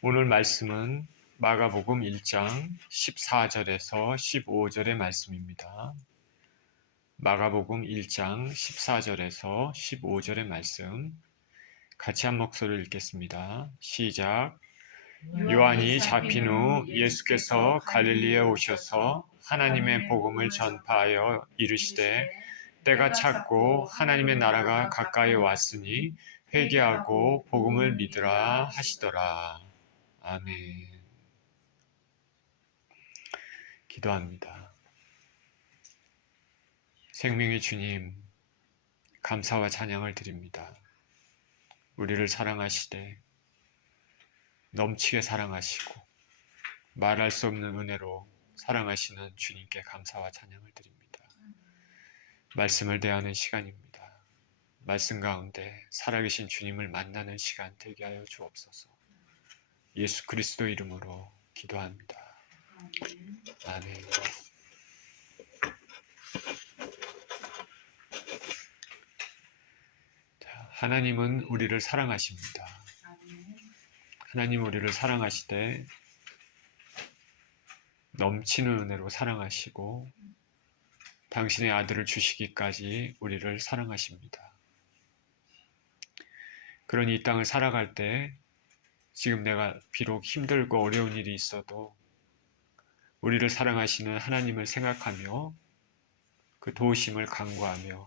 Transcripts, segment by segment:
오늘 말씀은 마가복음 1장 14절에서 15절의 말씀입니다. 마가복음 1장 14절에서 15절의 말씀 같이 한 목소리를 읽겠습니다. 시작. 요한이 잡힌 후 예수께서 갈릴리에 오셔서 하나님의 복음을 전파하여 이르시되 때가 찼고 하나님의 나라가 가까이 왔으니 회개하고 복음을 믿으라 하시더라. 아멘. 기도합니다. 생명의 주님, 감사와 찬양을 드립니다. 우리를 사랑하시되 넘치게 사랑하시고 말할 수 없는 은혜로 사랑하시는 주님께 감사와 찬양을 드립니다. 말씀을 대하는 시간입니다. 말씀 가운데 살아계신 주님을 만나는 시간 되게 하여 주옵소서. 예수 그리스도 이름으로 기도합니다. 아멘. 하나님은 우리를 사랑하십니다. 하나님 우리를 사랑하시되 넘치는 은혜로 사랑하시고 당신의 아들을 주시기까지 우리를 사랑하십니다. 그러니 이 땅을 살아갈 때 지금 내가 비록 힘들고 어려운 일이 있어도 우리를 사랑하시는 하나님을 생각하며 그 도우심을 간구하며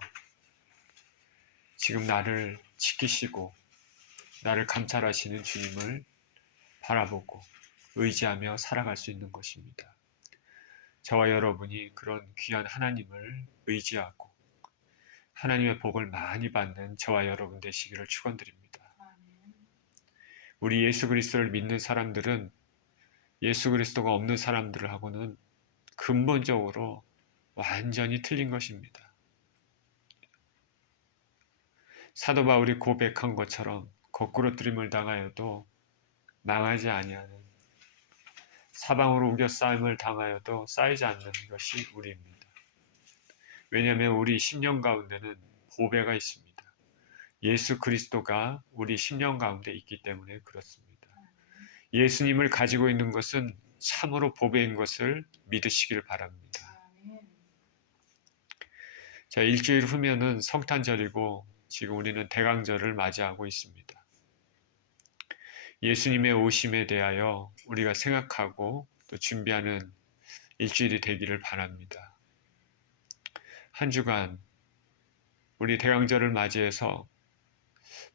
지금 나를 지키시고 나를 감찰하시는 주님을 바라보고 의지하며 살아갈 수 있는 것입니다. 저와 여러분이 그런 귀한 하나님을 의지하고 하나님의 복을 많이 받는 저와 여러분 되시기를 축원드립니다. 우리 예수 그리스도를 믿는 사람들은 예수 그리스도가 없는 사람들하고는 근본적으로 완전히 틀린 것입니다. 사도 바울이 고백한 것처럼 거꾸로 뜨림을 당하여도 망하지 아니하는, 사방으로 우겨싸임을 당하여도 쌓이지 않는 것이 우리입니다. 왜냐하면 우리 심령 가운데는 보배가 있습니다. 예수 그리스도가 우리 심령 가운데 있기 때문에 그렇습니다. 예수님을 가지고 있는 것은 참으로 보배인 것을 믿으시길 바랍니다. 자, 일주일 후면은 성탄절이고 지금 우리는 대강절을 맞이하고 있습니다. 예수님의 오심에 대하여 우리가 생각하고 또 준비하는 일주일이 되기를 바랍니다. 한 주간 우리 대강절을 맞이해서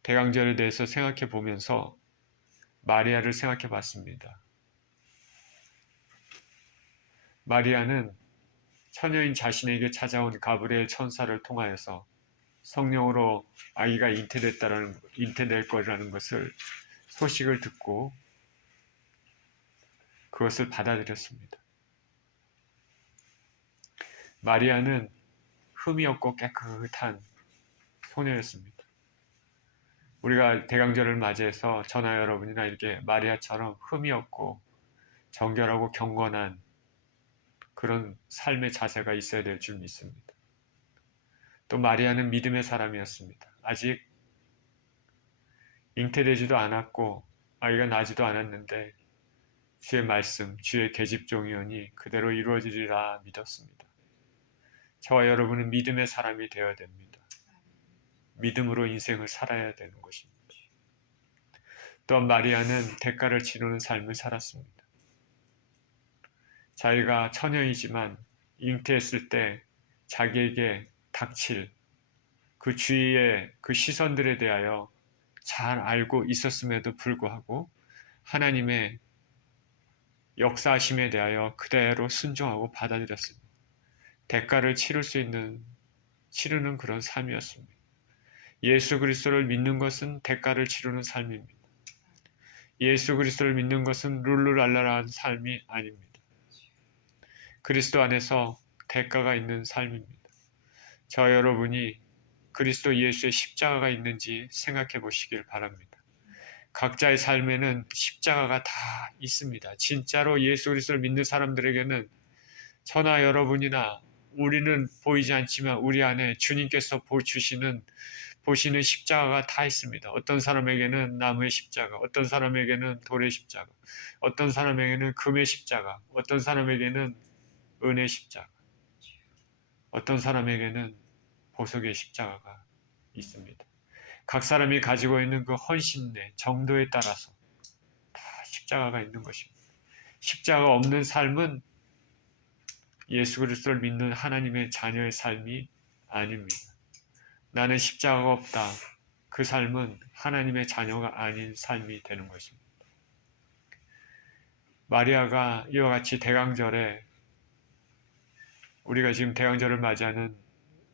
대강절에 대해서 생각해 보면서 마리아를 생각해 봤습니다. 마리아는 처녀인 자신에게 찾아온 가브리엘 천사를 통하여서 성령으로 아기가 잉태될 거라는 것을 소식을 듣고 그것을 받아들였습니다. 마리아는 흠이 없고 깨끗한 소녀였습니다. 우리가 대강절을 맞이해서 저나 여러분이나 이렇게 마리아처럼 흠이 없고 정결하고 경건한 그런 삶의 자세가 있어야 될 줄 믿습니다. 또 마리아는 믿음의 사람이었습니다. 아직 잉태되지도 않았고 아이가 나지도 않았는데 주의 말씀, 주의 계집종이오니 그대로 이루어지리라 믿었습니다. 저와 여러분은 믿음의 사람이 되어야 됩니다. 믿음으로 인생을 살아야 되는 것입니다. 또한 마리아는 대가를 치르는 삶을 살았습니다. 자기가 처녀이지만 잉태했을 때 자기에게 닥칠 그 주위의 그 시선들에 대하여 잘 알고 있었음에도 불구하고 하나님의 역사하심에 대하여 그대로 순종하고 받아들였습니다. 대가를 치르는 그런 삶이었습니다. 예수 그리스도를 믿는 것은 대가를 치르는 삶입니다. 예수 그리스도를 믿는 것은 룰루랄라라는 삶이 아닙니다. 그리스도 안에서 대가가 있는 삶입니다. 저 여러분이 그리스도 예수의 십자가가 있는지 생각해 보시길 바랍니다. 각자의 삶에는 십자가가 다 있습니다. 진짜로 예수 그리스도를 믿는 사람들에게는 저나 여러분이나 우리는 보이지 않지만 우리 안에 주님께서 주시는 보시는 십자가가 다 있습니다. 어떤 사람에게는 나무의 십자가, 어떤 사람에게는 돌의 십자가, 어떤 사람에게는 금의 십자가, 어떤 사람에게는 은의 십자가, 어떤 사람에게는 보석의 십자가가 있습니다. 각 사람이 가지고 있는 그 헌신의 정도에 따라서 다 십자가가 있는 것입니다. 십자가 없는 삶은 예수 그리스도를 믿는 하나님의 자녀의 삶이 아닙니다. 나는 십자가가 없다. 그 삶은 하나님의 자녀가 아닌 삶이 되는 것입니다. 마리아가 이와 같이 대강절에 우리가 지금 대강절을 맞이하는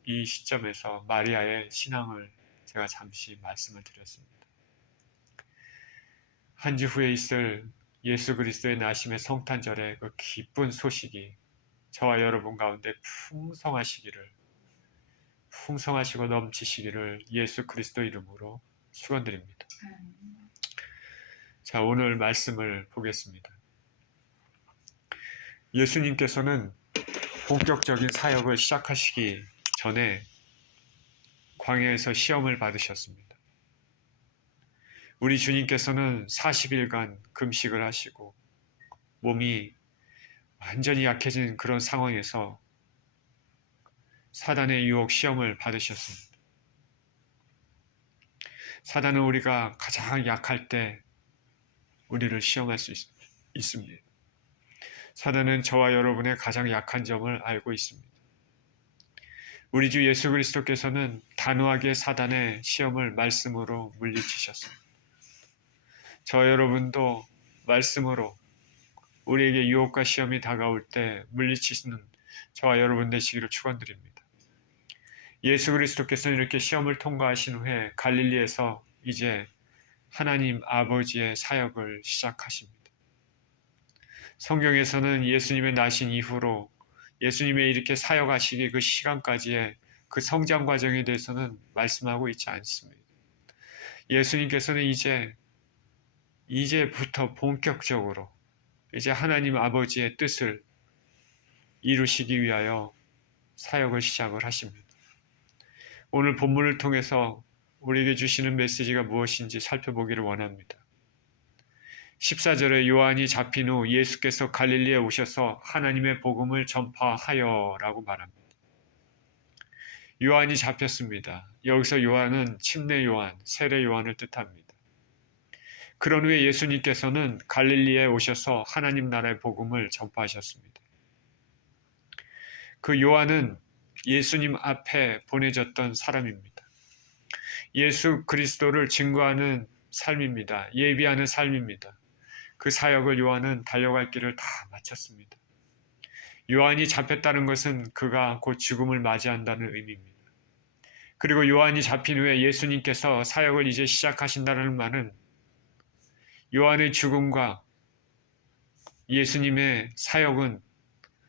이 시점에서 마리아의 신앙을 제가 잠시 말씀을 드렸습니다. 한 주 후에 있을 예수 그리스도의 나심의 성탄절의 그 기쁜 소식이 저와 여러분 가운데 풍성하시고 넘치시기를 예수 그리스도 이름으로 축원드립니다. 자, 오늘 말씀을 보겠습니다. 예수님께서는 본격적인 사역을 시작하시기 전에 광야에서 시험을 받으셨습니다. 우리 주님께서는 40일간 금식을 하시고 몸이 완전히 약해진 그런 상황에서 사단의 유혹 시험을 받으셨습니다. 사단은 우리가 가장 약할 때 우리를 시험할 수 있습니다. 사단은 저와 여러분의 가장 약한 점을 알고 있습니다. 우리 주 예수 그리스도께서는 단호하게 사단의 시험을 말씀으로 물리치셨습니다. 저 여러분도 말씀으로 우리에게 유혹과 시험이 다가올 때 물리치시는 저와 여러분 되시기를 축원드립니다. 예수 그리스도께서는 이렇게 시험을 통과하신 후에 갈릴리에서 이제 하나님 아버지의 사역을 시작하십니다. 성경에서는 예수님의 나신 이후로 예수님의 이렇게 사역하시기 그 시간까지의 그 성장 과정에 대해서는 말씀하고 있지 않습니다. 예수님께서는 이제부터 본격적으로 이제 하나님 아버지의 뜻을 이루시기 위하여 사역을 시작을 하십니다. 오늘 본문을 통해서 우리에게 주시는 메시지가 무엇인지 살펴보기를 원합니다. 14절에 요한이 잡힌 후 예수께서 갈릴리에 오셔서 하나님의 복음을 전파하여 라고 말합니다. 요한이 잡혔습니다. 여기서 요한은 침례 요한, 세례 요한을 뜻합니다. 그런 후에 예수님께서는 갈릴리에 오셔서 하나님 나라의 복음을 전파하셨습니다. 그 요한은 예수님 앞에 보내졌던 사람입니다. 예수 그리스도를 증거하는 삶입니다. 예비하는 삶입니다. 그 사역을 요한은 달려갈 길을 다 마쳤습니다. 요한이 잡혔다는 것은 그가 곧 죽음을 맞이한다는 의미입니다. 그리고 요한이 잡힌 후에 예수님께서 사역을 이제 시작하신다는 말은 요한의 죽음과 예수님의 사역은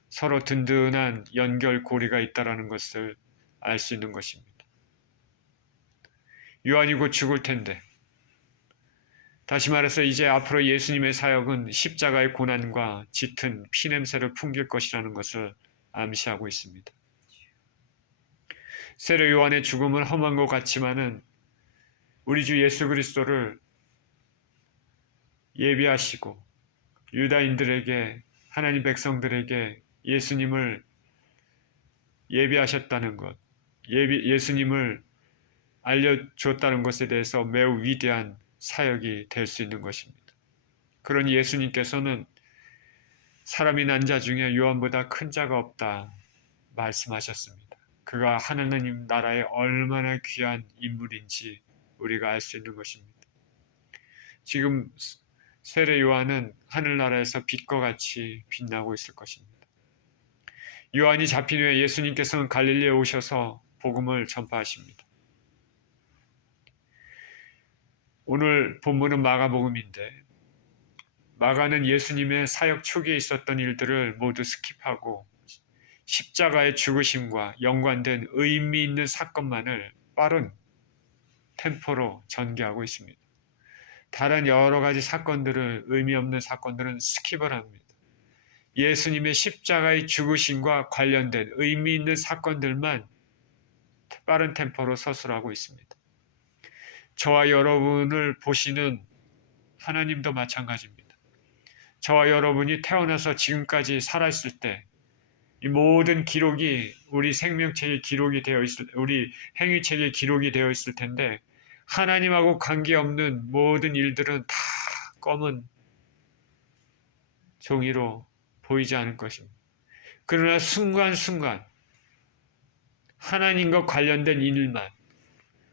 서로 든든한 연결고리가 있다는 것을 알 수 있는 것입니다. 요한이 곧 죽을 텐데, 다시 말해서 이제 앞으로 예수님의 사역은 십자가의 고난과 짙은 피냄새를 풍길 것이라는 것을 암시하고 있습니다. 세례 요한의 죽음은 험한 것 같지만은 우리 주 예수 그리스도를 예비하시고 유다인들에게, 하나님 백성들에게 예수님을 예비하셨다는 것, 예수님을 알려줬다는 것에 대해서 매우 위대한 사역이 될 수 있는 것입니다. 그러니 예수님께서는 사람이 난 자 중에 요한보다 큰 자가 없다 말씀하셨습니다. 그가 하나님 나라에 얼마나 귀한 인물인지 우리가 알 수 있는 것입니다. 지금 세례 요한은 하늘나라에서 빛과 같이 빛나고 있을 것입니다. 요한이 잡힌 후에 예수님께서는 갈릴리에 오셔서 복음을 전파하십니다. 오늘 본문은 마가복음인데 마가는 예수님의 사역 초기에 있었던 일들을 모두 스킵하고 십자가의 죽으심과 연관된 의미 있는 사건만을 빠른 템포로 전개하고 있습니다. 다른 여러 가지 사건들을, 의미 없는 사건들은 스킵을 합니다. 예수님의 십자가의 죽으심과 관련된 의미 있는 사건들만 빠른 템포로 서술하고 있습니다. 저와 여러분을 보시는 하나님도 마찬가지입니다. 저와 여러분이 태어나서 지금까지 살아있을 때 이 모든 기록이 우리 생명책에 기록이 되어 있을, 우리 행위책에 기록이 되어 있을 텐데 하나님하고 관계없는 모든 일들은 다 검은 종이로 보이지 않을 것입니다. 그러나 순간순간 하나님과 관련된 일만,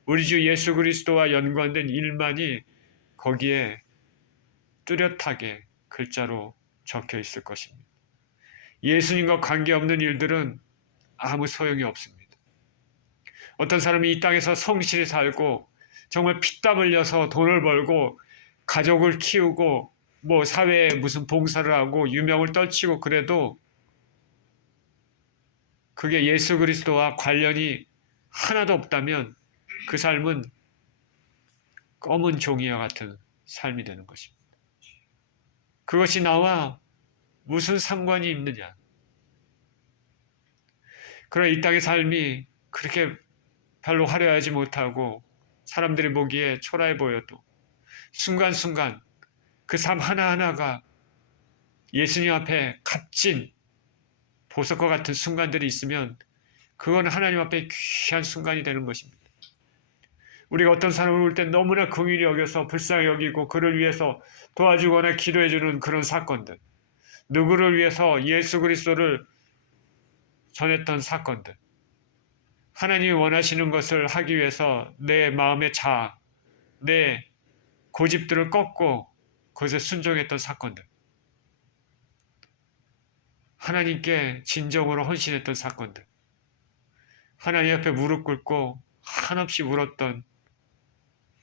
우리 주 예수 그리스도와 연관된 일만이 거기에 뚜렷하게 글자로 적혀 있을 것입니다. 예수님과 관계없는 일들은 아무 소용이 없습니다. 어떤 사람이 이 땅에서 성실히 살고 정말 피땀 흘려서 돈을 벌고 가족을 키우고 뭐 사회에 무슨 봉사를 하고 유명을 떨치고 그래도 그게 예수 그리스도와 관련이 하나도 없다면 그 삶은 검은 종이와 같은 삶이 되는 것입니다. 그것이 나와 무슨 상관이 있느냐? 그러나 이 땅의 삶이 그렇게 별로 화려하지 못하고 사람들이 보기에 초라해 보여도 순간순간 그 삶 하나하나가 예수님 앞에 값진 보석과 같은 순간들이 있으면 그건 하나님 앞에 귀한 순간이 되는 것입니다. 우리가 어떤 사람을 볼 때 너무나 긍휼히 여겨서 불쌍히 여기고 그를 위해서 도와주거나 기도해주는 그런 사건들, 누구를 위해서 예수 그리스도를 전했던 사건들, 하나님이 원하시는 것을 하기 위해서 내 마음의 자아, 내 고집들을 꺾고 그것에 순종했던 사건들, 하나님께 진정으로 헌신했던 사건들, 하나님 앞에 무릎 꿇고 한없이 울었던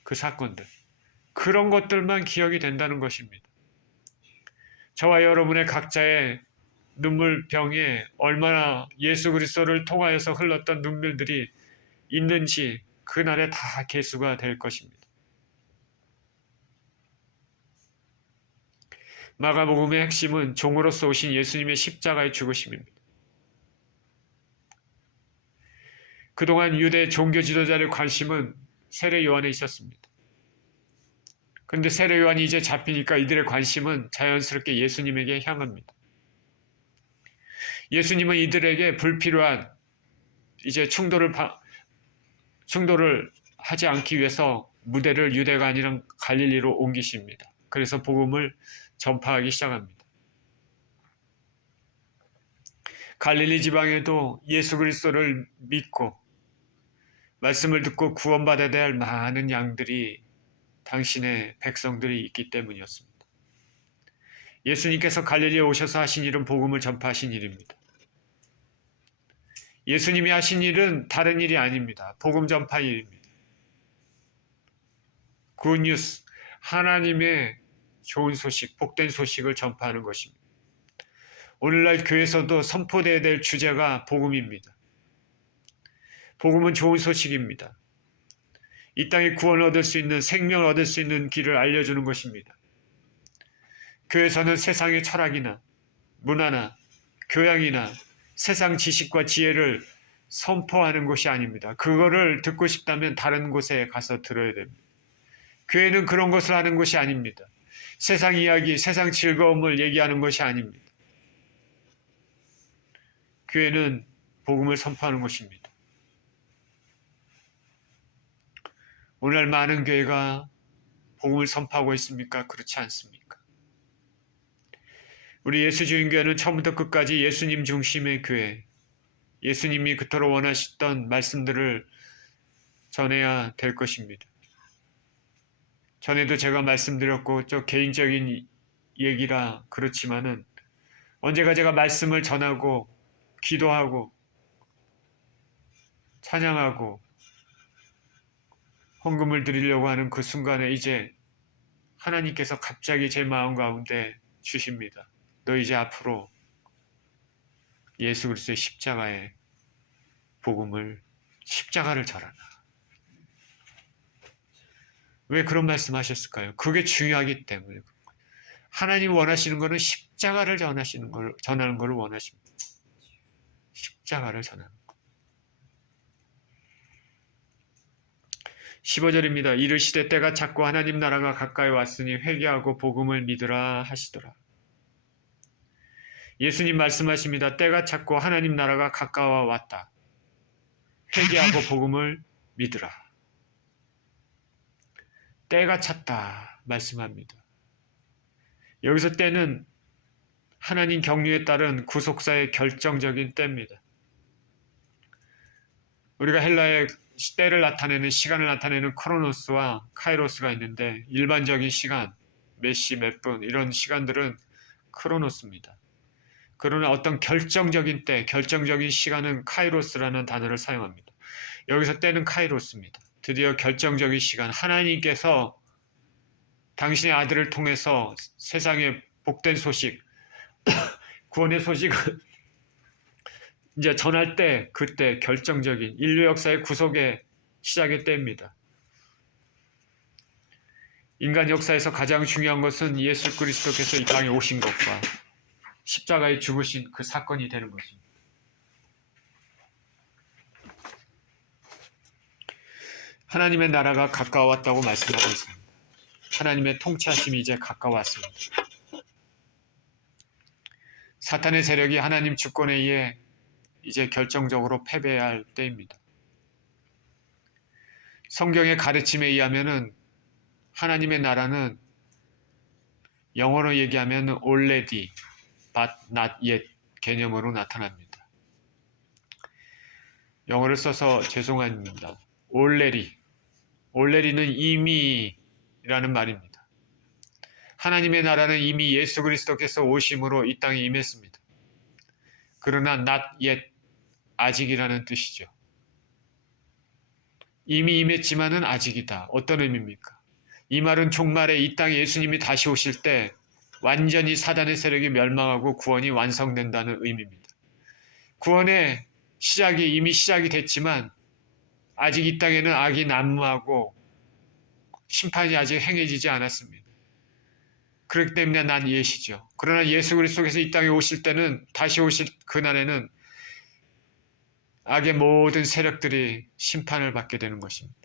그 사건들, 그런 것들만 기억이 된다는 것입니다. 저와 여러분의 각자의 눈물병에 얼마나 예수 그리스도를 통하여서 흘렀던 눈물들이 있는지 그날에 다 계수가 될 것입니다. 마가복음의 핵심은 종으로서 오신 예수님의 십자가의 죽으심입니다. 그동안 유대 종교 지도자의 관심은 세례 요한에 있었습니다. 그런데 세례 요한이 이제 잡히니까 이들의 관심은 자연스럽게 예수님에게 향합니다. 예수님은 이들에게 불필요한 이제 충돌을 하지 않기 위해서 무대를 유대가 아니라 갈릴리로 옮기십니다. 그래서 복음을 전파하기 시작합니다. 갈릴리 지방에도 예수 그리스도를 믿고 말씀을 듣고 구원받아야 될 많은 양들이 당신의 백성들이 있기 때문이었습니다. 예수님께서 갈릴리에 오셔서 하신 일은 복음을 전파하신 일입니다. 예수님이 하신 일은 다른 일이 아닙니다. 복음 전파 일입니다. 굿뉴스, 하나님의 좋은 소식, 복된 소식을 전파하는 것입니다. 오늘날 교회에서도 선포되어야 될 주제가 복음입니다. 복음은 좋은 소식입니다. 이 땅에 구원을 얻을 수 있는, 생명을 얻을 수 있는 길을 알려주는 것입니다. 교회에서는 세상의 철학이나 문화나 교양이나 세상 지식과 지혜를 선포하는 곳이 아닙니다. 그거를 듣고 싶다면 다른 곳에 가서 들어야 됩니다. 교회는 그런 것을 하는 곳이 아닙니다. 세상 이야기, 세상 즐거움을 얘기하는 것이 아닙니다. 교회는 복음을 선포하는 곳입니다. 오늘 많은 교회가 복음을 선포하고 있습니까? 그렇지 않습니까? 우리 예수주인교회는 처음부터 끝까지 예수님 중심의 교회, 예수님이 그토록 원하시던 말씀들을 전해야 될 것입니다. 전에도 제가 말씀드렸고 좀 개인적인 얘기라 그렇지만은 언제가 제가 말씀을 전하고 기도하고 찬양하고 헌금을 드리려고 하는 그 순간에 이제 하나님께서 갑자기 제 마음 가운데 주십니다. 너 이제 앞으로 예수 그리스도의 십자가의 복음을, 십자가를 전하라. 왜 그런 말씀하셨을까요? 그게 중요하기 때문에. 하나님 원하시는 것은 십자가를 전하는 걸 원하십니다. 십자가를 전하는 것. 15절입니다. 이르시되 때가 찼고 하나님 나라가 가까이 왔으니 회개하고 복음을 믿으라 하시더라. 예수님 말씀하십니다. 때가 찼고 하나님 나라가 가까워 왔다. 회개하고 복음을 믿으라. 때가 찼다 말씀합니다. 여기서 때는 하나님 경륜에 따른 구속사의 결정적인 때입니다. 우리가 헬라의 때를 나타내는 시간을 나타내는 크로노스와 카이로스가 있는데 일반적인 시간, 몇 시, 몇 분 이런 시간들은 크로노스입니다. 그러나 어떤 결정적인 때, 결정적인 시간은 카이로스라는 단어를 사용합니다. 여기서 때는 카이로스입니다. 드디어 결정적인 시간, 하나님께서 당신의 아들을 통해서 세상에 복된 소식, 구원의 소식을 이제 전할 때, 그때 결정적인 인류 역사의 구속의 시작의 때입니다. 인간 역사에서 가장 중요한 것은 예수 그리스도께서 이 땅에 오신 것과 십자가에 죽으신 그 사건이 되는 것입니다. 하나님의 나라가 가까웠다고 말씀하고 있습니다. 하나님의 통치하심이 이제 가까웠습니다. 사탄의 세력이 하나님 주권에 의해 이제 결정적으로 패배해야 할 때입니다. 성경의 가르침에 의하면은 하나님의 나라는 영어로 얘기하면 already, but not yet 개념으로 나타납니다. 영어를 써서 죄송합니다. already는 이미라는 말입니다. 하나님의 나라는 이미 예수 그리스도께서 오심으로 이 땅에 임했습니다. 그러나 not yet, 아직이라는 뜻이죠. 이미 임했지만은 아직이다. 어떤 의미입니까? 이 말은 종말에 이 땅에 예수님이 다시 오실 때 완전히 사단의 세력이 멸망하고 구원이 완성된다는 의미입니다. 구원의 시작이 이미 시작이 됐지만 아직 이 땅에는 악이 난무하고 심판이 아직 행해지지 않았습니다. 그렇기 때문에 난 예시죠. 그러나 예수 그리스도께서 이 땅에 오실 때는, 다시 오실 그날에는 악의 모든 세력들이 심판을 받게 되는 것입니다.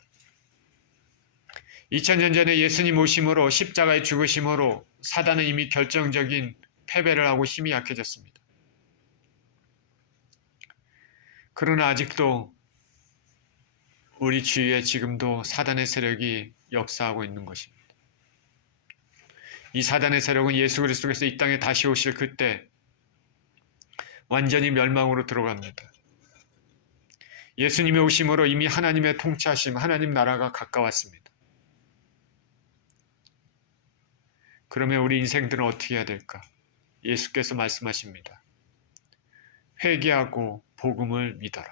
2000년 전에 예수님 오심으로, 십자가의 죽으심으로 사단은 이미 결정적인 패배를 하고 힘이 약해졌습니다. 그러나 아직도 우리 주위에 지금도 사단의 세력이 역사하고 있는 것입니다. 이 사단의 세력은 예수 그리스도께서 이 땅에 다시 오실 그때 완전히 멸망으로 들어갑니다. 예수님의 오심으로 이미 하나님의 통치하심, 하나님 나라가 가까웠습니다. 그러면 우리 인생들은 어떻게 해야 될까? 예수께서 말씀하십니다. 회개하고 복음을 믿어라.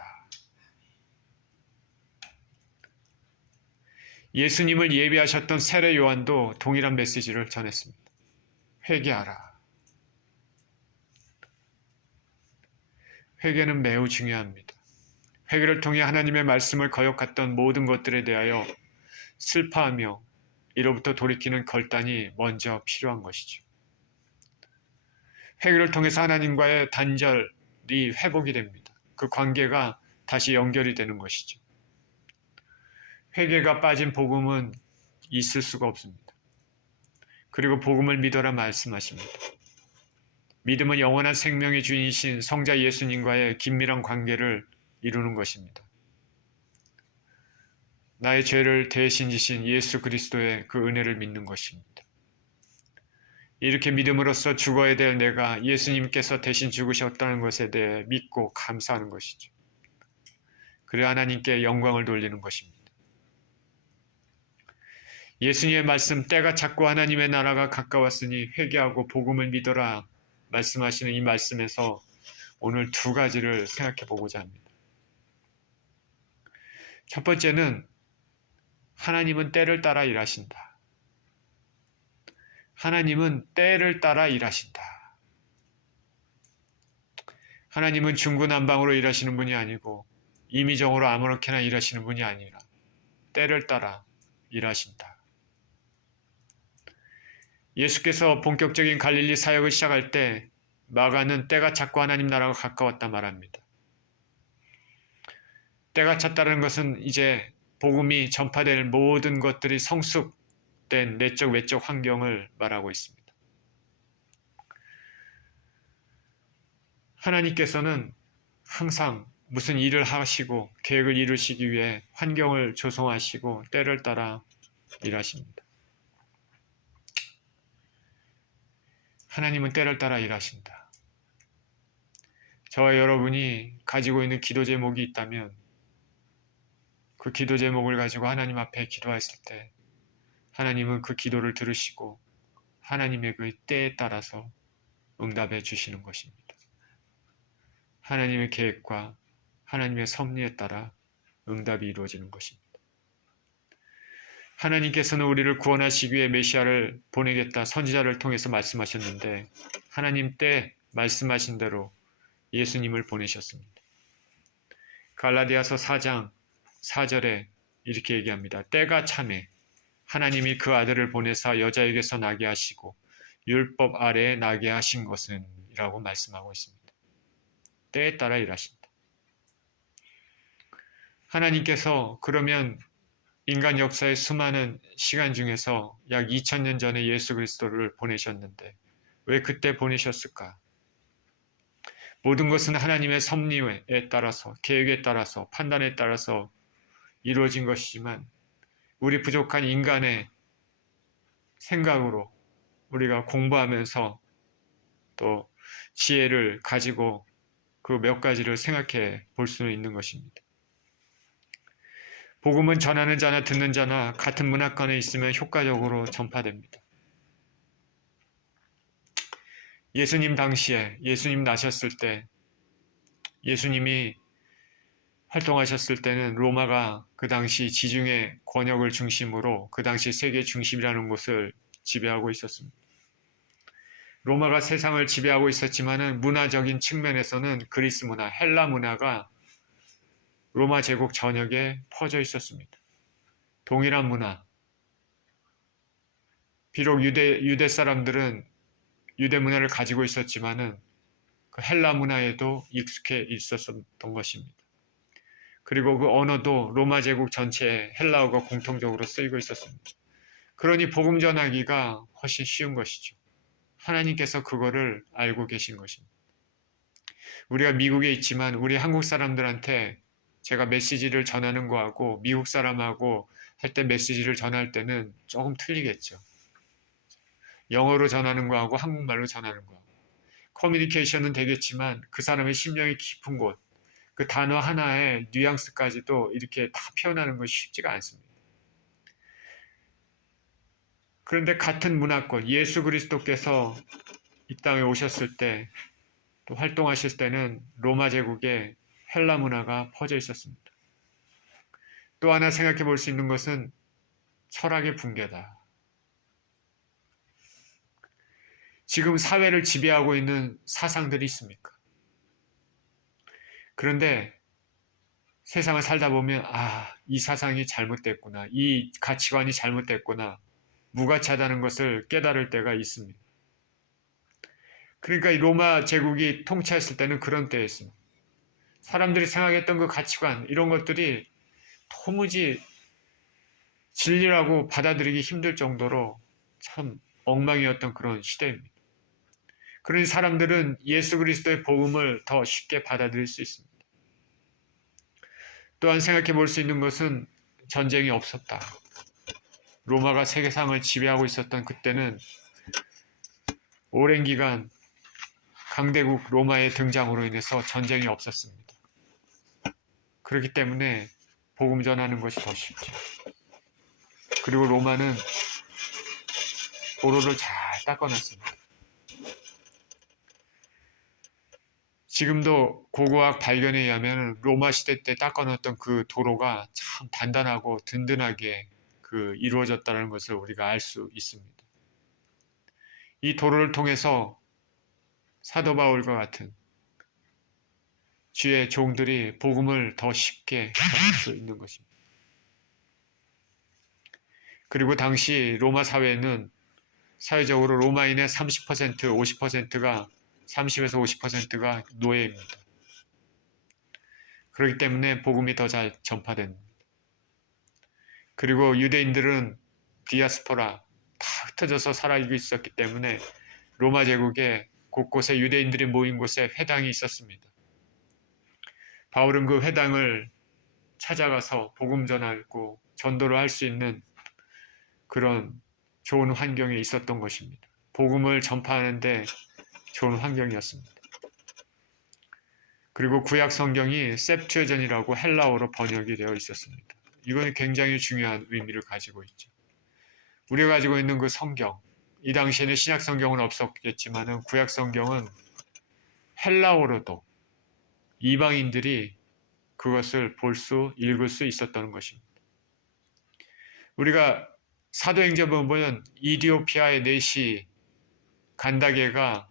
예수님을 예비하셨던 세례 요한도 동일한 메시지를 전했습니다. 회개하라. 회개는 매우 중요합니다. 회개를 통해 하나님의 말씀을 거역했던 모든 것들에 대하여 슬퍼하며 이로부터 돌이키는 결단이 먼저 필요한 것이죠. 회개를 통해서 하나님과의 단절이 회복이 됩니다. 그 관계가 다시 연결이 되는 것이죠. 회개가 빠진 복음은 있을 수가 없습니다. 그리고 복음을 믿어라 말씀하십니다. 믿음은 영원한 생명의 주인이신 성자 예수님과의 긴밀한 관계를 이루는 것입니다. 나의 죄를 대신 지신 예수 그리스도의 그 은혜를 믿는 것입니다. 이렇게 믿음으로써 죽어야 될 내가 예수님께서 대신 죽으셨다는 것에 대해 믿고 감사하는 것이죠. 그래 하나님께 영광을 돌리는 것입니다. 예수님의 말씀, 때가 찼고 하나님의 나라가 가까웠으니 회개하고 복음을 믿어라 말씀하시는 이 말씀에서 오늘 두 가지를 생각해 보고자 합니다. 첫 번째는 하나님은 때를 따라 일하신다. 하나님은 때를 따라 일하신다. 하나님은 중구난방으로 일하시는 분이 아니고 임의적으로 아무렇게나 일하시는 분이 아니라 때를 따라 일하신다. 예수께서 본격적인 갈릴리 사역을 시작할 때 마가는 때가 찼고 하나님 나라가 가까웠다 말합니다. 때가 찼다는 것은 이제 복음이 전파될 모든 것들이 성숙된 내적 외적 환경을 말하고 있습니다. 하나님께서는 항상 무슨 일을 하시고 계획을 이루시기 위해 환경을 조성하시고 때를 따라 일하십니다. 하나님은 때를 따라 일하신다. 저와 여러분이 가지고 있는 기도 제목이 있다면 그 기도 제목을 가지고 하나님 앞에 기도했을 때 하나님은 그 기도를 들으시고 하나님의 그 때에 따라서 응답해 주시는 것입니다. 하나님의 계획과 하나님의 섭리에 따라 응답이 이루어지는 것입니다. 하나님께서는 우리를 구원하시기 위해 메시아를 보내겠다 선지자를 통해서 말씀하셨는데 하나님 때 말씀하신 대로 예수님을 보내셨습니다. 갈라디아서 4장 4절에 이렇게 얘기합니다. 때가 차매 하나님이 그 아들을 보내사 여자에게서 나게 하시고 율법 아래에 나게 하신 것은 이라고 말씀하고 있습니다. 때에 따라 일하신다. 하나님께서 그러면 인간 역사의 수많은 시간 중에서 약 2000년 전에 예수 그리스도를 보내셨는데 왜 그때 보내셨을까? 모든 것은 하나님의 섭리에 따라서 계획에 따라서 판단에 따라서 이루어진 것이지만 우리 부족한 인간의 생각으로 우리가 공부하면서 또 지혜를 가지고 그 몇 가지를 생각해 볼 수는 있는 것입니다. 복음은 전하는 자나 듣는 자나 같은 문화권에 있으면 효과적으로 전파됩니다. 예수님 당시에 예수님 나셨을 때 예수님이 활동하셨을 때는 로마가 그 당시 지중해 권역을 중심으로 그 당시 세계 중심이라는 곳을 지배하고 있었습니다. 로마가 세상을 지배하고 있었지만은 문화적인 측면에서는 그리스 문화, 헬라 문화가 로마 제국 전역에 퍼져 있었습니다. 동일한 문화. 비록 유대 사람들은 유대 문화를 가지고 있었지만은 그 헬라 문화에도 익숙해 있었던 것입니다. 그리고 그 언어도 로마 제국 전체에 헬라어가 공통적으로 쓰이고 있었습니다. 그러니 복음 전하기가 훨씬 쉬운 것이죠. 하나님께서 그거를 알고 계신 것입니다. 우리가 미국에 있지만 우리 한국 사람들한테 제가 메시지를 전하는 거하고 미국 사람하고 할 때 메시지를 전할 때는 조금 틀리겠죠. 영어로 전하는 거하고 한국말로 전하는 거. 커뮤니케이션은 되겠지만 그 사람의 심령이 깊은 곳, 그 단어 하나의 뉘앙스까지도 이렇게 다 표현하는 것이 쉽지가 않습니다. 그런데 같은 문화권, 예수 그리스도께서 이 땅에 오셨을 때, 또 활동하실 때는 로마 제국에 헬라 문화가 퍼져 있었습니다. 또 하나 생각해 볼 수 있는 것은 철학의 붕괴다. 지금 사회를 지배하고 있는 사상들이 있습니까? 그런데 세상을 살다 보면 이 사상이 잘못됐구나. 이 가치관이 잘못됐구나. 무가치하다는 것을 깨달을 때가 있습니다. 그러니까 이 로마 제국이 통치했을 때는 그런 때였습니다. 사람들이 생각했던 그 가치관 이런 것들이 도무지 진리라고 받아들이기 힘들 정도로 참 엉망이었던 그런 시대입니다. 그러니 사람들은 예수 그리스도의 복음을 더 쉽게 받아들일 수 있습니다. 또한 생각해 볼 수 있는 것은 전쟁이 없었다. 로마가 세계상을 지배하고 있었던 그때는 오랜 기간 강대국 로마의 등장으로 인해서 전쟁이 없었습니다. 그렇기 때문에 복음 전하는 것이 더 쉽죠. 그리고 로마는 도로를 잘 닦아놨습니다. 지금도 고고학 발견에 의하면 로마 시대 때 닦아놨던 그 도로가 참 단단하고 든든하게 이루어졌다는 것을 우리가 알 수 있습니다. 이 도로를 통해서 사도 바울과 같은 주의 종들이 복음을 더 쉽게 전할 수 있는 것입니다. 그리고 당시 로마 사회는 사회적으로 로마인의 30%, 50%가 30에서 50%가 노예입니다. 그렇기 때문에 복음이 더 잘 전파됩니다. 그리고 유대인들은 디아스포라 다 흩어져서 살아가고 있었기 때문에 로마 제국에 곳곳에 유대인들이 모인 곳에 회당이 있었습니다. 바울은 그 회당을 찾아가서 복음 전하고 전도를 할 수 있는 그런 좋은 환경에 있었던 것입니다. 복음을 전파하는데 좋은 환경이었습니다. 그리고 구약 성경이 셉투어전이라고 헬라어로 번역이 되어 있었습니다. 이건 굉장히 중요한 의미를 가지고 있죠. 우리가 가지고 있는 그 성경, 이 당시에는 신약 성경은 없었겠지만 구약 성경은 헬라어로도 이방인들이 그것을 읽을 수 있었던 것입니다. 우리가 사도행전을 보면 이디오피아의 내시 간다게가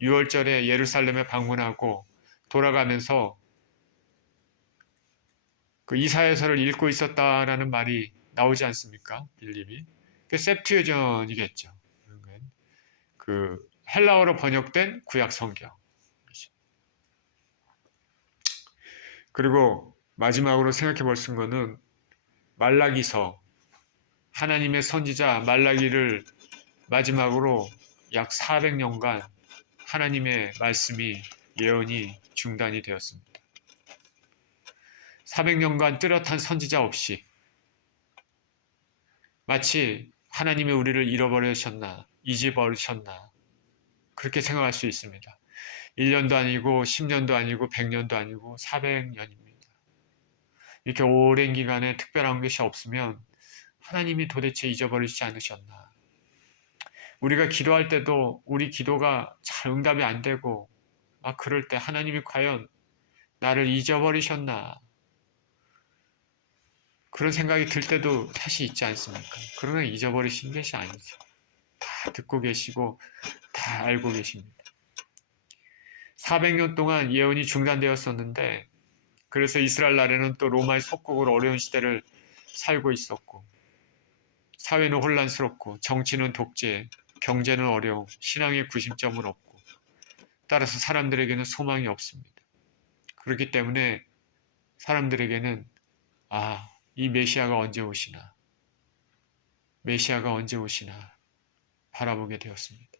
6월절에 예루살렘에 방문하고 돌아가면서 그 이사야서를 읽고 있었다라는 말이 나오지 않습니까? 빌립이. 그 셉투어전이겠죠. 그 헬라어로 번역된 구약 성경. 그리고 마지막으로 생각해 볼 수 있는 거는 말라기서, 하나님의 선지자 말라기를 마지막으로 약 400년간 하나님의 말씀이 예언이 중단이 되었습니다. 400년간 뚜렷한 선지자 없이 마치 하나님이 우리를 잃어버리셨나, 잊어버리셨나 그렇게 생각할 수 있습니다. 1년도 아니고 10년도 아니고 100년도 아니고 400년입니다. 이렇게 오랜 기간에 특별한 것이 없으면 하나님이 도대체 잊어버리지 않으셨나. 우리가 기도할 때도 우리 기도가 잘 응답이 안 되고 막 그럴 때 하나님이 과연 나를 잊어버리셨나. 그런 생각이 들 때도 사실 있지 않습니까? 그러나 잊어버리신 것이 아니죠. 다 듣고 계시고 다 알고 계십니다. 400년 동안 예언이 중단되었었는데 그래서 이스라엘 나라는 또 로마의 속국으로 어려운 시대를 살고 있었고 사회는 혼란스럽고 정치는 독재, 경제는 어려움, 신앙의 구심점은 없고 따라서 사람들에게는 소망이 없습니다. 그렇기 때문에 사람들에게는 이 메시아가 언제 오시나 메시아가 언제 오시나 바라보게 되었습니다.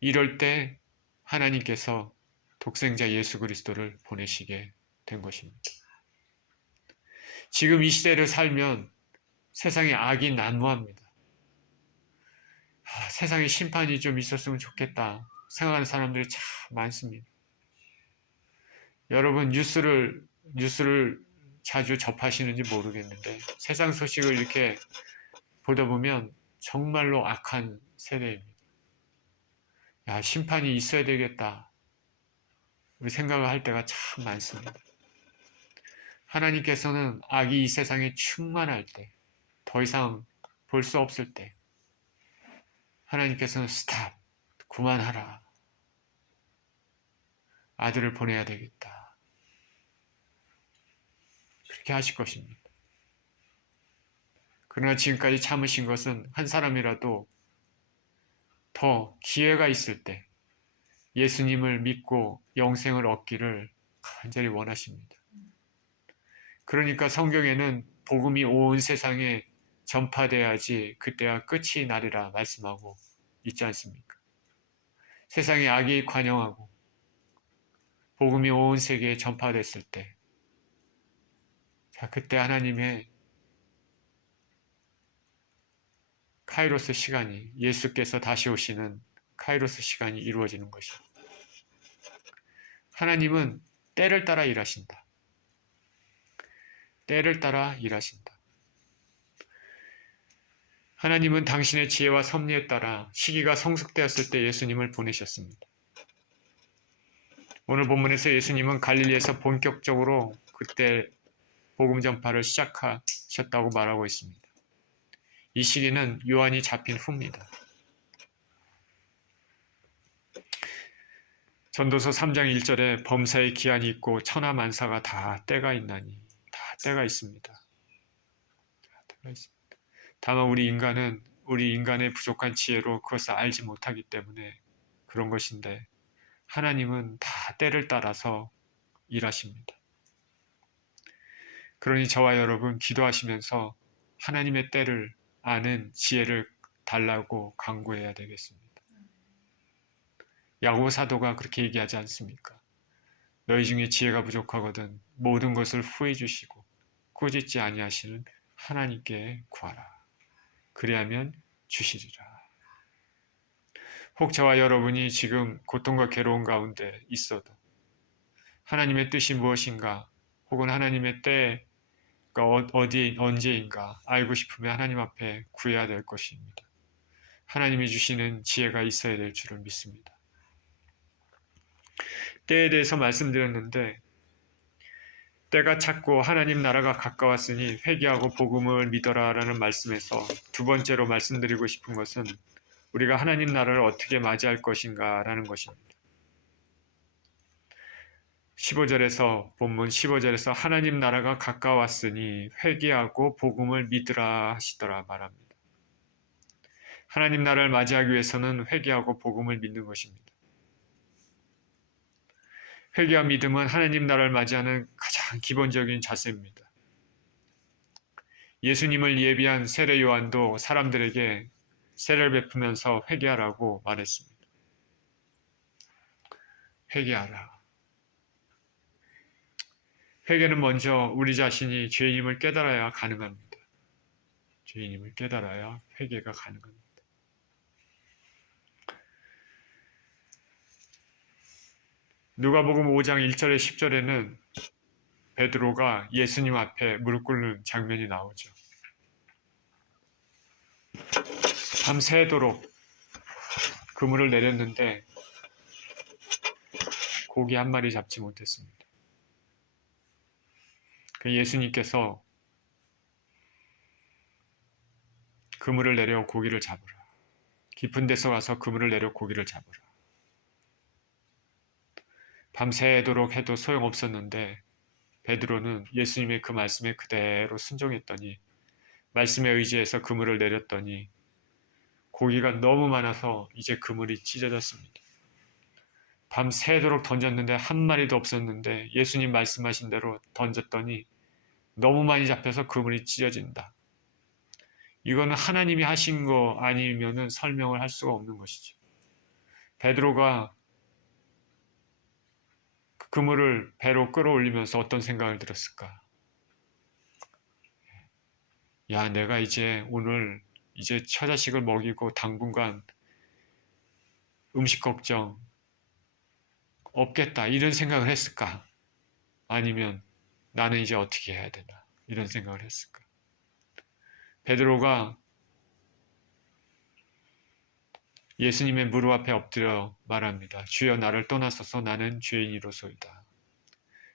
이럴 때 하나님께서 독생자 예수 그리스도를 보내시게 된 것입니다. 지금 이 시대를 살면 세상에 악이 난무합니다. 세상에 심판이 좀 있었으면 좋겠다 생각하는 사람들이 참 많습니다. 여러분 뉴스를 자주 접하시는지 모르겠는데 세상 소식을 이렇게 보다 보면 정말로 악한 세대입니다. 심판이 있어야 되겠다. 우리 생각을 할 때가 참 많습니다. 하나님께서는 악이 이 세상에 충만할 때, 더 이상 볼 수 없을 때, 하나님께서는 스탑, 그만하라. 아들을 보내야 되겠다. 그렇게 하실 것입니다. 그러나 지금까지 참으신 것은 한 사람이라도 더 기회가 있을 때 예수님을 믿고 영생을 얻기를 간절히 원하십니다. 그러니까 성경에는 복음이 온 세상에 전파돼야지 그때가 끝이 나리라 말씀하고 있지 않습니까? 세상에 악이 관영하고 복음이 온 세계에 전파됐을 때 그때 하나님의 카이로스 시간이 예수께서 다시 오시는 카이로스 시간이 이루어지는 것입니다. 하나님은 때를 따라 일하신다. 때를 따라 일하신다. 하나님은 당신의 지혜와 섭리에 따라 시기가 성숙되었을 때 예수님을 보내셨습니다. 오늘 본문에서 예수님은 갈릴리에서 본격적으로 그때 복음 전파를 시작하셨다고 말하고 있습니다. 이 시기는 요한이 잡힌 후입니다. 전도서 3장 1절에 범사의 기한이 있고 천하만사가 다 때가 있나니 다 때가 있습니다. 다만 우리 인간의 부족한 지혜로 그것을 알지 못하기 때문에 그런 것인데 하나님은 다 때를 따라서 일하십니다. 그러니 저와 여러분 기도하시면서 하나님의 때를 아는 지혜를 달라고 간구해야 되겠습니다. 야고보 사도가 그렇게 얘기하지 않습니까? 너희 중에 지혜가 부족하거든 모든 것을 후해 주시고 꾸짖지 아니하시는 하나님께 구하라. 그리하면 주시리라. 혹 저와 여러분이 지금 고통과 괴로움 가운데 있어도 하나님의 뜻이 무엇인가 혹은 하나님의 때가 어디 언제인가 알고 싶으면 하나님 앞에 구해야 될 것입니다. 하나님이 주시는 지혜가 있어야 될 줄을 믿습니다. 때에 대해서 말씀드렸는데 때가 찼고 하나님 나라가 가까웠으니 회개하고 복음을 믿어라라는 말씀에서 두 번째로 말씀드리고 싶은 것은 우리가 하나님 나라를 어떻게 맞이할 것인가라는 것입니다. 15절에서 본문 15절에서 하나님 나라가 가까웠으니 회개하고 복음을 믿으라 하시더라 말합니다. 하나님 나라를 맞이하기 위해서는 회개하고 복음을 믿는 것입니다. 회개와 믿음은 하나님 나라를 맞이하는 가장 기본적인 자세입니다. 예수님을 예비한 세례 요한도 사람들에게 세례를 베푸면서 회개하라고 말했습니다. 회개하라. 회개는 먼저 우리 자신이 죄인임을 깨달아야 가능합니다. 죄인임을 깨달아야 회개가 가능합니다. 누가복음 5장 1절에 10절에는 베드로가 예수님 앞에 무릎 꿇는 장면이 나오죠. 밤새도록 그물을 내렸는데 고기 한 마리 잡지 못했습니다. 그 예수님께서 그물을 내려 고기를 잡으라. 깊은 데서 가서 그물을 내려 고기를 잡으라. 밤새도록 해도 소용없었는데 베드로는 예수님의 그 말씀에 그대로 순종했더니 말씀에 의지해서 그물을 내렸더니 고기가 너무 많아서 이제 그물이 찢어졌습니다. 밤새도록 던졌는데 한 마리도 없었는데 예수님 말씀하신 대로 던졌더니 너무 많이 잡혀서 그물이 찢어진다. 이거는 하나님이 하신 거 아니면은 설명을 할 수가 없는 것이죠. 베드로가 그 그물을 배로 끌어올리면서 어떤 생각을 들었을까? 야, 내가 이제 오늘 이제 처자식을 먹이고 당분간 음식 걱정 없겠다. 이런 생각을 했을까? 아니면 나는 이제 어떻게 해야 되나? 이런 생각을 했을까? 베드로가 예수님의 무릎 앞에 엎드려 말합니다. 주여 나를 떠나소서 나는 죄인이로소이다.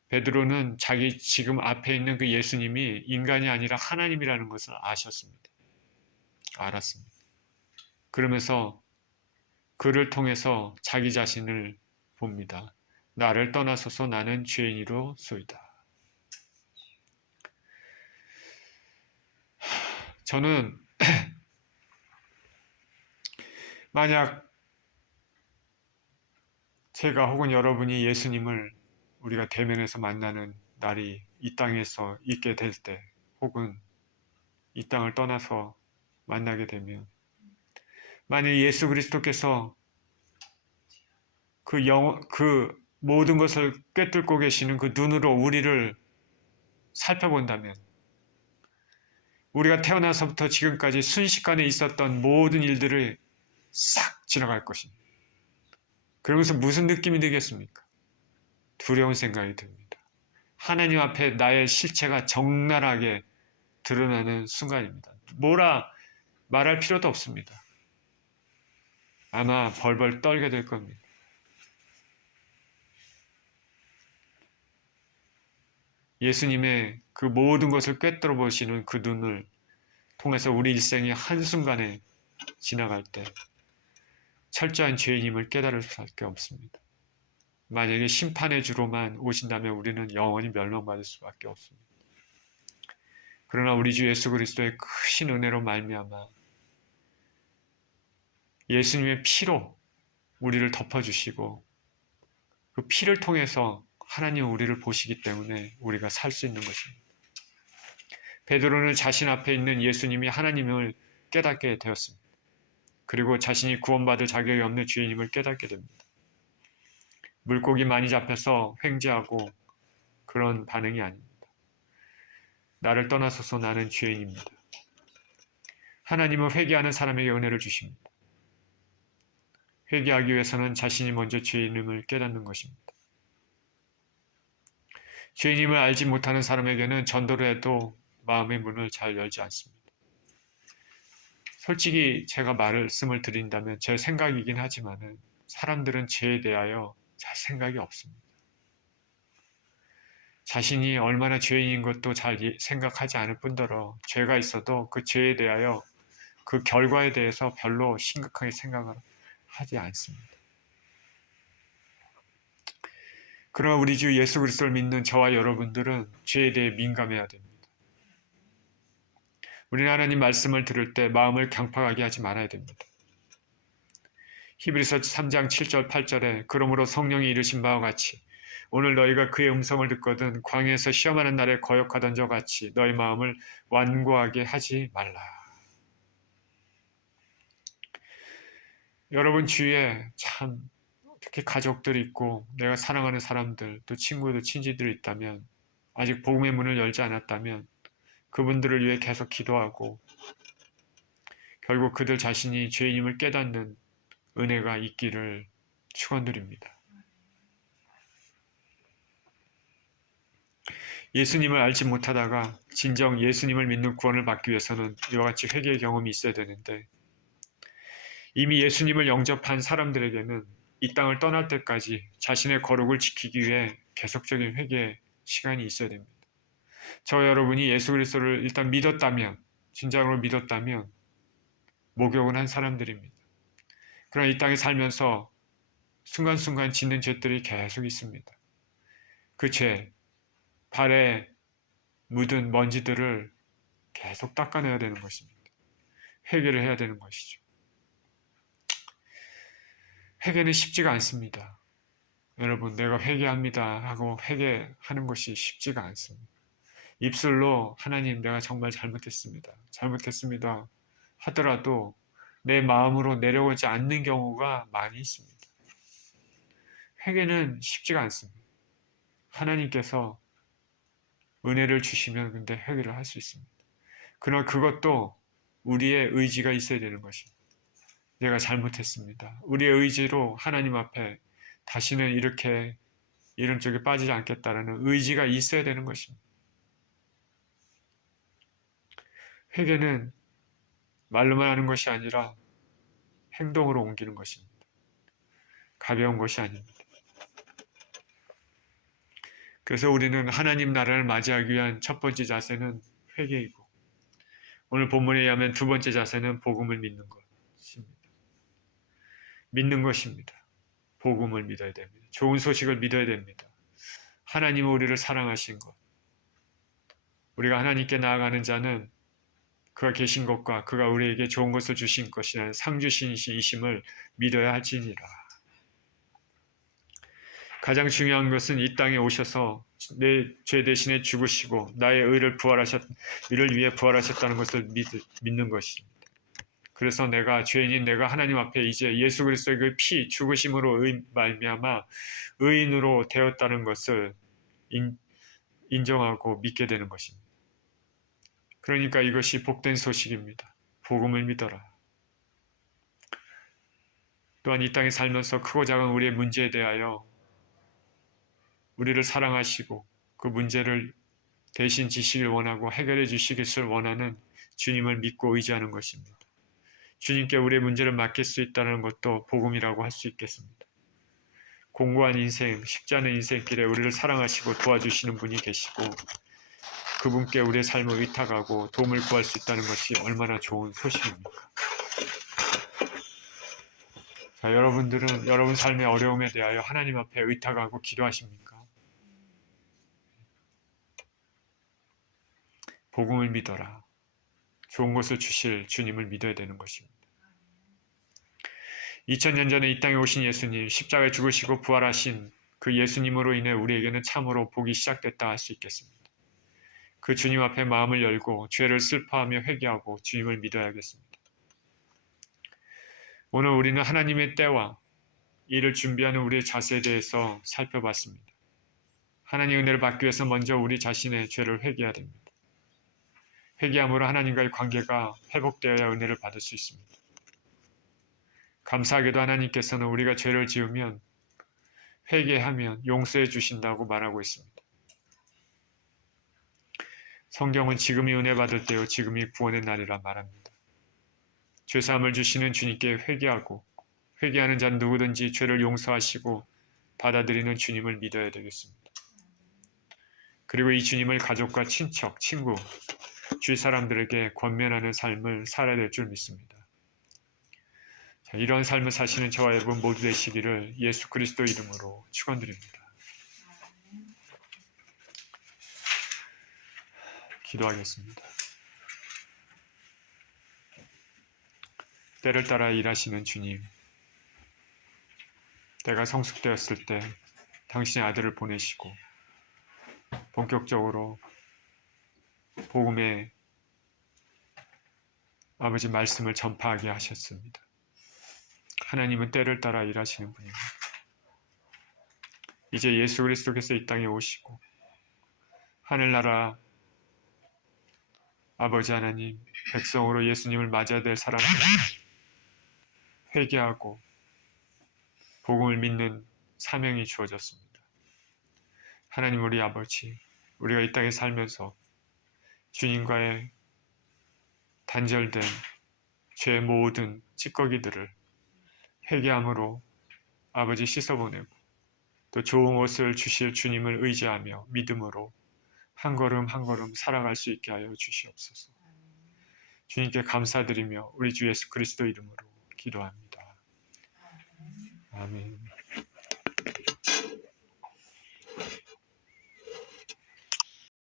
베드로는 자기 지금 앞에 있는 그 예수님이 인간이 아니라 하나님이라는 것을 아셨습니다. 알았습니다. 그러면서 그를 통해서 자기 자신을 봅니다. 나를 떠나소서 나는 죄인이로소이다. 저는 만약 제가 혹은 여러분이 예수님을 우리가 대면해서 만나는 날이 이 땅에서 있게 될 때 혹은 이 땅을 떠나서 만나게 되면 만약 예수 그리스도께서 그 모든 것을 꿰뚫고 계시는 그 눈으로 우리를 살펴본다면 우리가 태어나서부터 지금까지 순식간에 있었던 모든 일들을 싹 지나갈 것입니다. 그러면서 무슨 느낌이 들겠습니까? 두려운 생각이 듭니다. 하나님 앞에 나의 실체가 적나라하게 드러나는 순간입니다. 뭐라 말할 필요도 없습니다. 아마 벌벌 떨게 될 겁니다. 예수님의 그 모든 것을 꿰뚫어 보시는 그 눈을 통해서 우리 일생이 한순간에 지나갈 때 철저한 죄인임을 깨달을 수밖에 없습니다. 만약에 심판의 주로만 오신다면 우리는 영원히 멸망받을 수밖에 없습니다. 그러나 우리 주 예수 그리스도의 크신 은혜로 말미암아 예수님의 피로 우리를 덮어주시고 그 피를 통해서 하나님은 우리를 보시기 때문에 우리가 살 수 있는 것입니다. 베드로는 자신 앞에 있는 예수님이 하나님을 깨닫게 되었습니다. 그리고 자신이 구원받을 자격이 없는 죄인임을 깨닫게 됩니다. 물고기 많이 잡혀서 횡재하고 그런 반응이 아닙니다. 나를 떠나소서 나는 죄인입니다. 하나님은 회개하는 사람에게 은혜를 주십니다. 회개하기 위해서는 자신이 먼저 죄인임을 깨닫는 것입니다. 죄인임을 알지 못하는 사람에게는 전도를 해도 마음의 문을 잘 열지 않습니다. 솔직히 제가 말씀을 드린다면 제 생각이긴 하지만 사람들은 죄에 대하여 잘 생각이 없습니다. 자신이 얼마나 죄인인 것도 잘 생각하지 않을 뿐더러 죄가 있어도 그 죄에 대하여 그 결과에 대해서 별로 심각하게 생각을 하지 않습니다. 그러나 우리 주 예수 그리스도를 믿는 저와 여러분들은 죄에 대해 민감해야 됩니다. 우리는 하나님 말씀을 들을 때 마음을 강팍하게 하지 말아야 됩니다. 히브리서 3장 7절 8절에 그러므로 성령이 이르신 바와 같이 오늘 너희가 그의 음성을 듣거든 광야에서 시험하는 날에 거역하던 저 같이 너희 마음을 완고하게 하지 말라. 여러분 주위에 참 특히 가족들이 있고 내가 사랑하는 사람들 또 친구들 친지들이 있다면 아직 복음의 문을 열지 않았다면 그분들을 위해 계속 기도하고 결국 그들 자신이 죄인임을 깨닫는 은혜가 있기를 축원드립니다. 예수님을 알지 못하다가 진정 예수님을 믿는 구원을 받기 위해서는 이와 같이 회개의 경험이 있어야 되는데 이미 예수님을 영접한 사람들에게는 이 땅을 떠날 때까지 자신의 거룩을 지키기 위해 계속적인 회개의 시간이 있어야 됩니다. 저와 여러분이 예수 그리스도를 일단 믿었다면 진정으로 믿었다면 목욕은 한 사람들입니다. 그러나 이 땅에 살면서 순간순간 짓는 죄들이 계속 있습니다. 그 죄, 발에 묻은 먼지들을 계속 닦아내야 되는 것입니다. 회개를 해야 되는 것이죠. 회개는 쉽지가 않습니다. 여러분, 내가 회개합니다 하고 회개하는 것이 쉽지가 않습니다. 입술로 하나님 내가 정말 잘못했습니다. 잘못했습니다 하더라도 내 마음으로 내려오지 않는 경우가 많이 있습니다. 회개는 쉽지가 않습니다. 하나님께서 은혜를 주시면 근데 회개를 할 수 있습니다. 그러나 그것도 우리의 의지가 있어야 되는 것입니다. 내가 잘못했습니다. 우리의 의지로 하나님 앞에 다시는 이런 쪽에 빠지지 않겠다라는 의지가 있어야 되는 것입니다. 회개는 말로만 하는 것이 아니라 행동으로 옮기는 것입니다. 가벼운 것이 아닙니다. 그래서 우리는 하나님 나라를 맞이하기 위한 첫 번째 자세는 회개이고 오늘 본문에 의하면 두 번째 자세는 복음을 믿는 것입니다. 믿는 것입니다. 복음을 믿어야 됩니다. 좋은 소식을 믿어야 됩니다. 하나님은 우리를 사랑하신 것. 우리가 하나님께 나아가는 자는 그가 계신 것과 그가 우리에게 좋은 것을 주신 것이라는 상주신이심을 믿어야 할지니라. 가장 중요한 것은 이 땅에 오셔서 내 죄 대신에 죽으시고 나의 의를 위해 부활하셨다는 것을 믿는 것입니다. 그래서 내가 죄인인 내가 하나님 앞에 이제 예수 그리스도의 그 피 죽으심으로 말미암아 의인으로 되었다는 것을 인정하고 믿게 되는 것입니다. 그러니까 이것이 복된 소식입니다. 복음을 믿어라. 또한 이 땅에 살면서 크고 작은 우리의 문제에 대하여 우리를 사랑하시고 그 문제를 대신 지시길 원하고 해결해 주시기를 원하는 주님을 믿고 의지하는 것입니다. 주님께 우리의 문제를 맡길 수 있다는 것도 복음이라고 할 수 있겠습니다. 공고한 인생, 쉽지 않은 인생길에 우리를 사랑하시고 도와주시는 분이 계시고 그분께 우리의 삶을 의탁하고 도움을 구할 수 있다는 것이 얼마나 좋은 소식입니까? 자, 여러분들은 여러분 삶의 어려움에 대하여 하나님 앞에 의탁하고 기도하십니까? 복음을 믿어라. 좋은 것을 주실 주님을 믿어야 되는 것입니다. 2000년 전에 이 땅에 오신 예수님, 십자가에 죽으시고 부활하신 그 예수님으로 인해 우리에게는 참으로 복이 시작됐다 할 수 있겠습니다. 그 주님 앞에 마음을 열고 죄를 슬퍼하며 회개하고 주님을 믿어야겠습니다. 오늘 우리는 하나님의 때와 이를 준비하는 우리의 자세에 대해서 살펴봤습니다. 하나님의 은혜를 받기 위해서 먼저 우리 자신의 죄를 회개해야 됩니다. 회개함으로 하나님과의 관계가 회복되어야 은혜를 받을 수 있습니다. 감사하게도 하나님께서는 우리가 죄를 지으면 회개하면 용서해 주신다고 말하고 있습니다. 성경은 지금이 은혜 받을 때요 지금이 구원의 날이라 말합니다. 죄사함을 주시는 주님께 회개하고 회개하는 자는 누구든지 죄를 용서하시고 받아들이는 주님을 믿어야 되겠습니다. 그리고 이 주님을 가족과 친척, 친구, 주위 사람들에게 권면하는 삶을 살아야 될 줄 믿습니다. 자, 이러한 삶을 사시는 저와 여러분 모두 되시기를 예수 그리스도 이름으로 축원드립니다. 기도하겠습니다. 때를 따라 일하시는 주님, 때가 성숙되었을 때 당신의 아들을 보내시고 본격적으로 복음의 아버지 말씀을 전파하게 하셨습니다. 하나님은 때를 따라 일하시는 분입니다. 이제 예수 그리스도께서 이 땅에 오시고 하늘나라 아버지 하나님 백성으로 예수님을 맞아야 될 사람들에게 회개하고 복음을 믿는 사명이 주어졌습니다. 하나님 우리 아버지, 우리가 이 땅에 살면서 주님과의 단절된 죄의 모든 찌꺼기들을 회개함으로 아버지 씻어보내고 또 좋은 옷을 주실 주님을 의지하며 믿음으로 한 걸음 한 걸음 살아갈 수 있게 하여 주시옵소서. 주님께 감사드리며 우리 주 예수 그리스도 이름으로 기도합니다. 아멘.